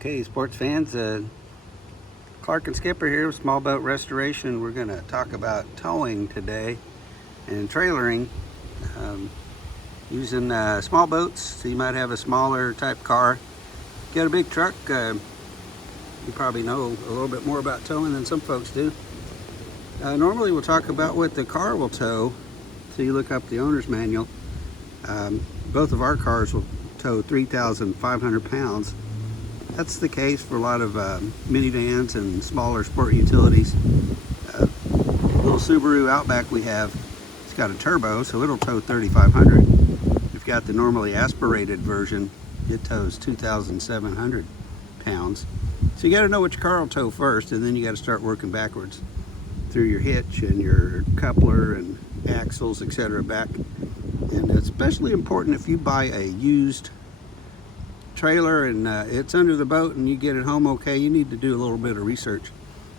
Okay, sports fans, Clark and Skipper here with Small Boat Restoration. We're going to talk about towing today and trailering using small boats. So you might have a smaller type car. If you got a big truck, you probably know a little bit more about towing than some folks do. Normally we'll talk about what the car will tow. So you look up the owner's manual. Both of our cars will tow 3,500 pounds. That's the case for a lot of minivans and smaller sport utilities. Little Subaru Outback we have, it's got a turbo, so it'll tow 3,500. We've got the normally aspirated version, it tows 2,700 pounds. So you got to know which car will tow first, and then you got to start working backwards through your hitch and your coupler and axles, etc. back. And it's especially important if you buy a used trailer and it's under the boat and you get it home okay. You need to do a little bit of research.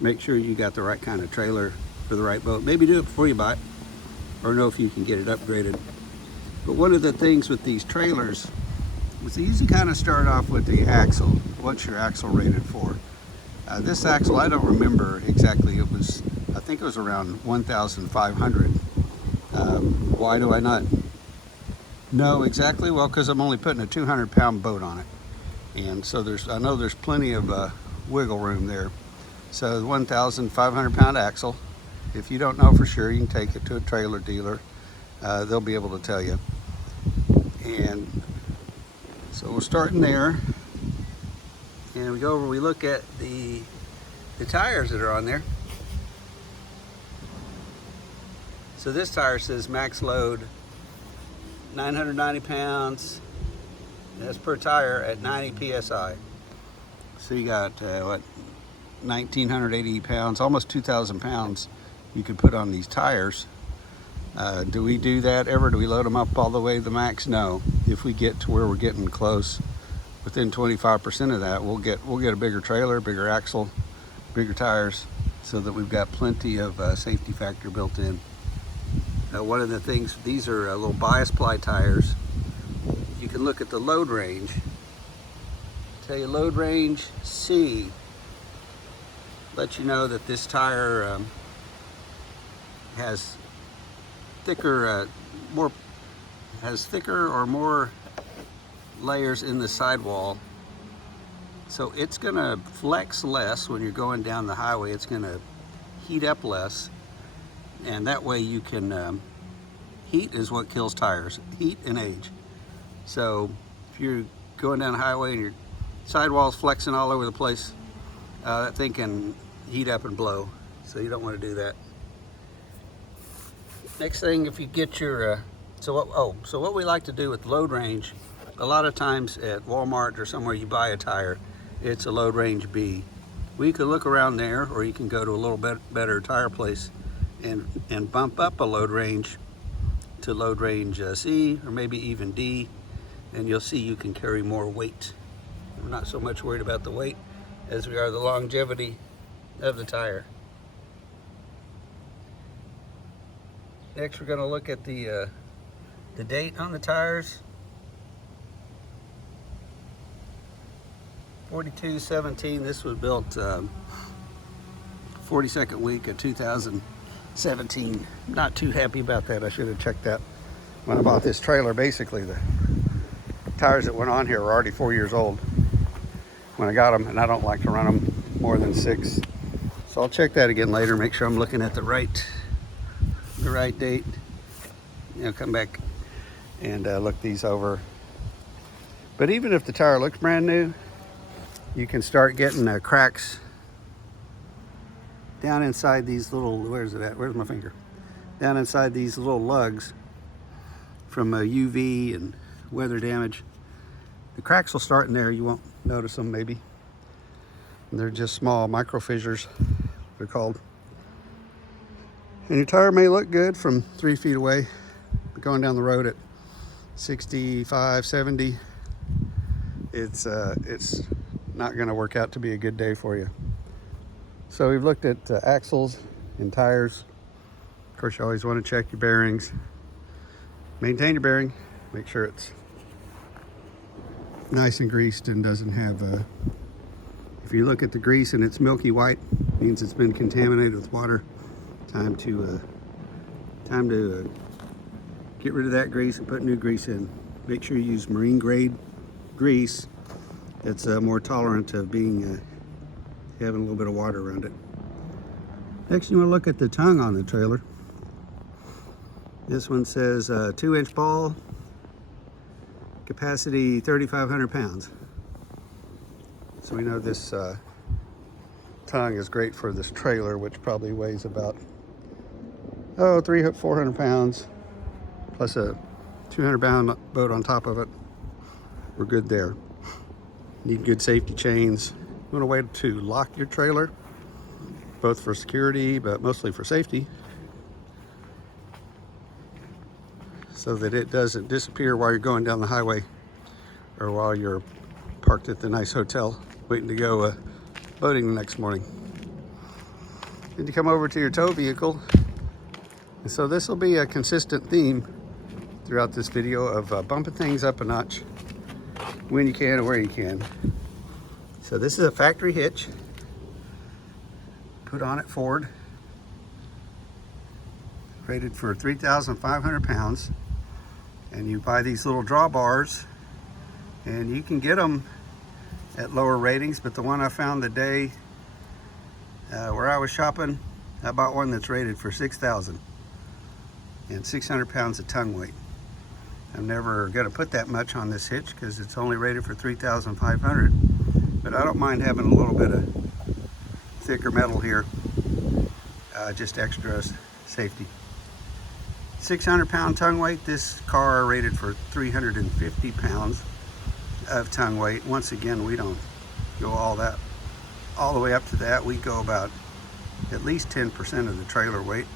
Make sure you got the right kind of trailer for the right boat. Maybe do it before you buy it, or know if you can get it upgraded. But one of the things with these trailers is they usually kind of start off with the axle. What's your axle rated for? This axle, I don't remember exactly. I think it was around 1,500. Why do I not know exactly? Well, because I'm only putting a 200-pound boat on it, and so I know there's plenty of wiggle room there. So the 1,500-pound axle, if you don't know for sure, you can take it to a trailer dealer. They'll be able to tell you. And so we're starting there, and we go over, we look at the tires that are on there. So this tire says max load 990 pounds, that's per tire at 90 psi. So you got 1,980 pounds, almost 2,000 pounds you could put on these tires. Do we do that ever? Do we load them up all the way to the max? No. If we get to where we're getting close, within 25% of that, we'll get a bigger trailer, bigger axle, bigger tires, so that we've got plenty of safety factor built in. One of the things, these are little bias ply tires. You can look at the load range. Tell you load range C. Let you know that this tire has thicker or more layers in the sidewall. So it's gonna flex less when you're going down the highway. It's gonna heat up less. And that way you can, heat is what kills tires, heat and age. So if you're going down the highway and your sidewall's flexing all over the place, that thing can heat up and blow. So you don't want to do that. Next thing, if you get your, so what we like to do with load range, a lot of times at Walmart or somewhere you buy a tire, it's a load range B. We could look around there, or you can go to a little bit better tire place and bump up a load range to load range C, or maybe even D, and you'll see you can carry more weight. We're not so much worried about the weight as we are the longevity of the tire. Next, we're going to look at the date on the tires. 42/17. This was built 42nd week of 2017. Not too happy about that. I should have checked that when I bought this trailer. Basically, the tires that went on here were already 4 years old when I got them, and I don't like to run them more than 6. So I'll check that again later, make sure I'm looking at the right date. Come back and look these over. But even if the tire looks brand new, you can start getting cracks down inside these little, where's it at? Where's my finger? Down inside these little lugs from UV and weather damage. The cracks will start in there. You won't notice them maybe. And they're just small micro fissures, they're called. And your tire may look good from 3 feet away, but going down the road at 65, 70, it's not going to work out to be a good day for you. So we've looked at axles and tires. Of course, you always want to check your bearings. Maintain your bearing. Make sure it's nice and greased and doesn't have If you look at the grease and it's milky white, it means it's been contaminated with water. Time to get rid of that grease and put new grease in. Make sure you use marine grade grease that's more tolerant of being having a little bit of water around it. Next, you want to look at the tongue on the trailer. This one says 2-inch ball, capacity 3,500 pounds. So we know this tongue is great for this trailer, which probably weighs about 400 pounds, plus a 200-pound boat on top of it. We're good there. Need good safety chains. You want a way to lock your trailer, both for security, but mostly for safety, so that it doesn't disappear while you're going down the highway or while you're parked at the nice hotel waiting to go boating the next morning. Then you come over to your tow vehicle. And so this will be a consistent theme throughout this video of bumping things up a notch when you can and where you can. So this is a factory hitch put on at Ford, rated for 3,500 pounds. And you buy these little drawbars, and you can get them at lower ratings, but the one I found the day where I was shopping, I bought one that's rated for 6,000 and 600 pounds of tongue weight. I'm never going to put that much on this hitch because it's only rated for 3,500, but I don't mind having a little bit of thicker metal here, just extra safety. 600-pound tongue weight. This car rated for 350 pounds of tongue weight. Once again, we don't go all the way up to that. We go about at least 10% of the trailer weight.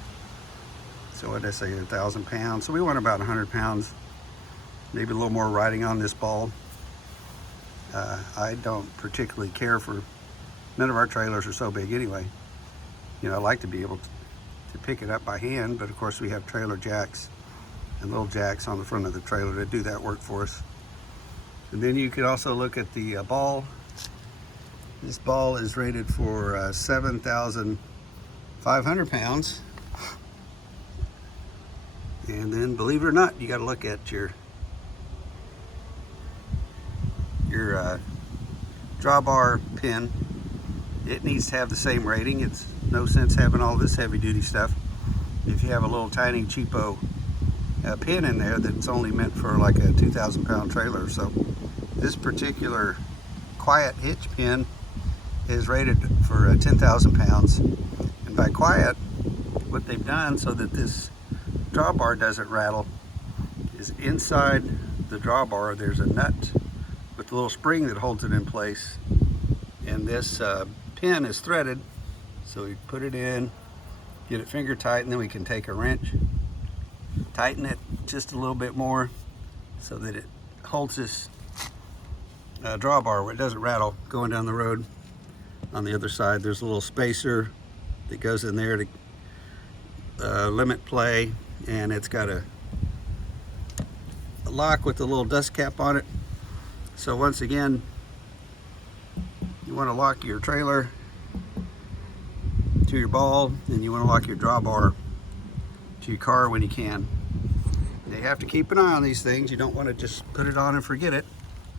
So what did I say, 1,000 pounds? So we want about 100 pounds, maybe a little more riding on this ball. I don't particularly care for, none of our trailers are so big anyway. You know, I like to be able to pick it up by hand, but of course we have trailer jacks and little jacks on the front of the trailer to do that work for us. And then you could also look at the ball. This ball is rated for 7,500 pounds. And then, believe it or not, you got to look at your drawbar pin. It needs to have the same rating. It's no sense having all this heavy duty stuff if you have a little tiny cheapo pin in there that's only meant for like a 2,000 pound trailer. So this particular quiet hitch pin is rated for 10,000 pounds. And by quiet, what they've done so that this drawbar doesn't rattle is inside the drawbar there's a nut with a little spring that holds it in place, and this pin is threaded, so we put it in, get it finger tight, and then we can take a wrench, tighten it just a little bit more so that it holds this drawbar where it doesn't rattle going down the road. On the other side there's a little spacer that goes in there to limit play, and it's got a lock with a little dust cap on it. So once again, you want to lock your trailer to your ball, and you want to lock your drawbar to your car when you can. You have to keep an eye on these things. You don't want to just put it on and forget it,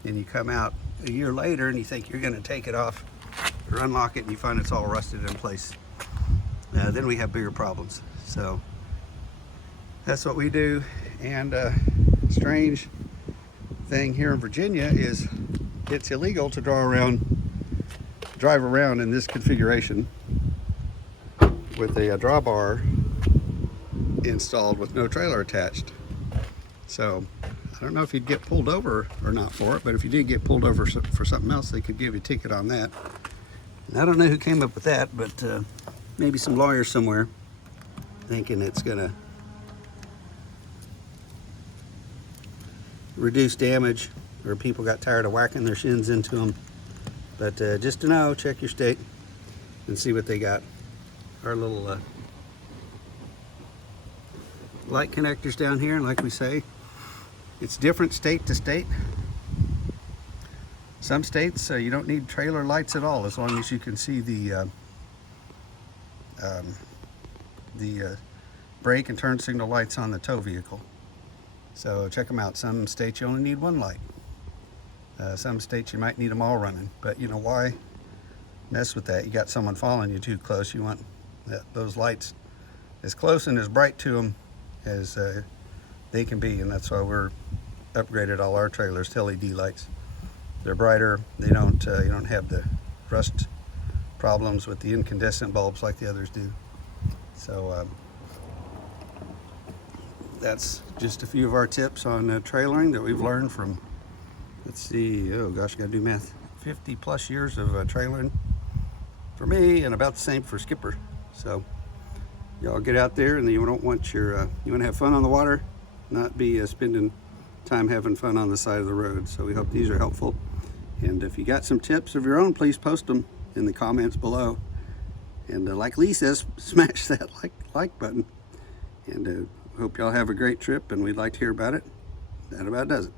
and you come out a year later and you think you're going to take it off or unlock it, and you find it's all rusted in place. Then we have bigger problems. So that's what we do. And strange thing here in Virginia is it's illegal to drive around in this configuration with a drawbar installed with no trailer attached. So I don't know if you'd get pulled over or not for it, but if you did get pulled over for something else, they could give you a ticket on that. And I don't know who came up with that, but maybe some lawyers somewhere thinking it's gonna reduce damage, or people got tired of whacking their shins into them. But just to know, check your state and see what they got. Our little light connectors down here, and like we say, it's different state to state. Some states you don't need trailer lights at all, as long as you can see the brake and turn signal lights on the tow vehicle. So check them out. Some states you only need one light. Some states you might need them all running, but you know, why mess with that? You got someone following you too close. You want those lights as close and as bright to them as they can be, and that's why we're upgraded all our trailers to LED lights. They're brighter. They don't you don't have the rust problems with the incandescent bulbs like the others do. So that's just a few of our tips on trailering that we've learned from, let's see, oh gosh, I gotta do math, 50 plus years of trailering for me, and about the same for Skipper. So y'all get out there, and you don't want your you want to have fun on the water, not be spending time having fun on the side of the road. So we hope these are helpful, and if you got some tips of your own, please post them in the comments below. And like Lee says, smash that like button. And hope y'all have a great trip, and we'd like to hear about it. That about does it.